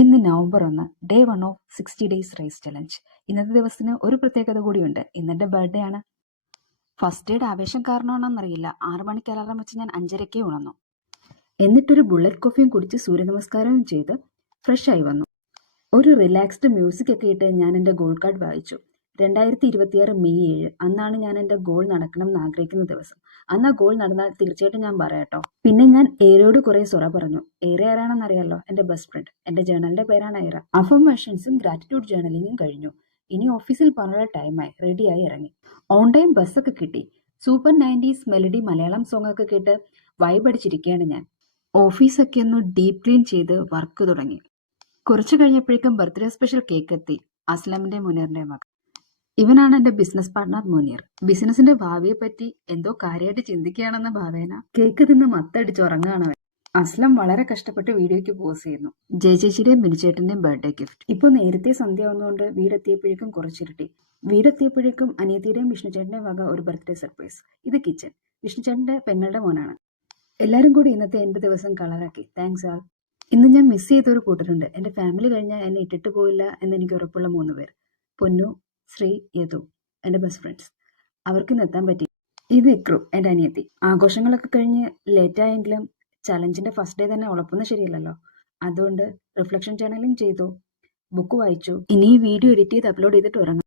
ഇന്ന് November 1, day 1 of 60 days race challenge. ഇന്നത്തെ ദിവസത്തിന് ഒരു പ്രത്യേകത കൂടിയുണ്ട്. ഇന്നെന്റെ ബർത്ത്ഡേ ആണ്. ഫസ്റ്റ് ഡേയുടെ ആവേശം കാരണമാണെന്നറിയില്ല, 6 മണിക്ക് അലാറം വെച്ച് ഞാൻ 5:30 ഉണർന്നു. എന്നിട്ടൊരു ബുള്ളറ്റ് കോഫിയും കുടിച്ച് സൂര്യനമസ്കാരവും ചെയ്ത് ഫ്രഷ് ആയി വന്നു. ഒരു റിലാക്സ്ഡ് മ്യൂസിക് ഒക്കെ ഇട്ട് ഞാൻ എൻ്റെ ഗോൾ കാർഡ് വായിച്ചു. 2026 മെയ് 7 അന്നാണ് ഞാൻ എൻ്റെ ഗോൾ നടക്കണം എന്ന് ആഗ്രഹിക്കുന്ന ദിവസം. അന്ന് ആ ഗോൾ നടന്നാൽ തീർച്ചയായിട്ടും ഞാൻ പറയാട്ടോ. പിന്നെ ഞാൻ ഏരയോട് കുറെ സൊറ പറഞ്ഞു. ഏറെ ആരാണെന്നറിയാലോ, എൻ്റെ ബെസ്റ്റ് ഫ്രണ്ട്. എൻ്റെ ജേണലിന്റെ പേരാണ് ഏറ. അഫർമേഷൻസും ഗ്രാറ്റിറ്റ്യൂഡ് ജേണലിങ്ങും കഴിഞ്ഞു. ഇനി ഓഫീസിൽ പോകാനുള്ള ടൈമായി. റെഡിയായി ഇറങ്ങി. ഓൺ ടൈം ബസ്സൊക്കെ കിട്ടി. Super 90s melody Malayalam song ഒക്കെ കേട്ട് വൈബ് അടിച്ചിരിക്കുകയാണ് ഞാൻ. ഓഫീസൊക്കെ ഒന്ന് ഡീപ് ക്ലീൻ ചെയ്ത് വർക്ക് തുടങ്ങി. കുറച്ചു കഴിഞ്ഞപ്പോഴേക്കും ബർത്ത്ഡേ സ്പെഷ്യൽ കേക്ക് എത്തി. അസ്ലമിന്റെ മുനീറിന്റെ മകൻ. ഇവനാണ് എന്റെ ബിസിനസ് പാർട്ണർ മുനീർ. ബിസിനസിന്റെ ഭാവിയെ പറ്റി എന്തോ കാര്യമായിട്ട് ചിന്തിക്കുകയാണെന്ന ഭാവേന കേക്ക് തിന്ന് മത്തടിച്ചുറങ്ങാണ് അവൻ. അസ്ലം വളരെ കഷ്ടപ്പെട്ട് വീഡിയോയ്ക്ക് പോസ് ചെയ്യുന്നു. ജയചേച്ചിയുടെയും ബിനുചേട്ടന്റെയും ബർത്ത്ഡേ ഗിഫ്റ്റ്. ഇപ്പൊ നേരത്തെ സന്ധ്യ ആവുന്നതുകൊണ്ട് വീടെത്തിയപ്പോഴേക്കും കുറച്ചിരുട്ടി. വീടെത്തിയപ്പോഴേക്കും അനിയത്തിയുടെയും വിഷ്ണുചേട്ടന്റെയും വക ഒരു ബർത്ത്ഡേ സർപ്രൈസ്. ഇത് കിച്ചൺ. വിഷ്ണുചേട്ടന്റെ പെങ്ങളുടെ മോനാണ്. എല്ലാരും കൂടി ഇന്നത്തെ എന്റെ ദിവസം കളറാക്കി. താങ്ക്സ് ആൾ. ഇന്ന് ഞാൻ മിസ് ചെയ്തൊരു കൂട്ടരുണ്ട്. എൻ്റെ ഫാമിലി കഴിഞ്ഞാൽ എന്നെ ഇട്ടിട്ട് പോയില്ല എന്നെനിക്ക് ഉറപ്പുള്ള 3 പേർ. പൊന്നു, ശ്രീ, യദു, എൻ്റെ ബെസ്റ്റ് ഫ്രണ്ട്സ്. അവർക്ക് ഇന്ന് എത്താൻ പറ്റി. ഇത് ഇക്രു, എൻ്റെ അനിയത്തി. ആഘോഷങ്ങളൊക്കെ കഴിഞ്ഞ് ലേറ്റായെങ്കിലും ചലഞ്ചിന്റെ ഫസ്റ്റ് ഡേ തന്നെ ഉളപ്പൊന്നും ശരിയല്ലല്ലോ. അതുകൊണ്ട് റിഫ്ലക്ഷൻ ജേർണലിംഗ് ചെയ്തു, ബുക്ക് വായിച്ചു. ഇനി ഈ വീഡിയോ എഡിറ്റ് ചെയ്ത് അപ്ലോഡ് ചെയ്തിട്ട് ഉറങ്ങാം.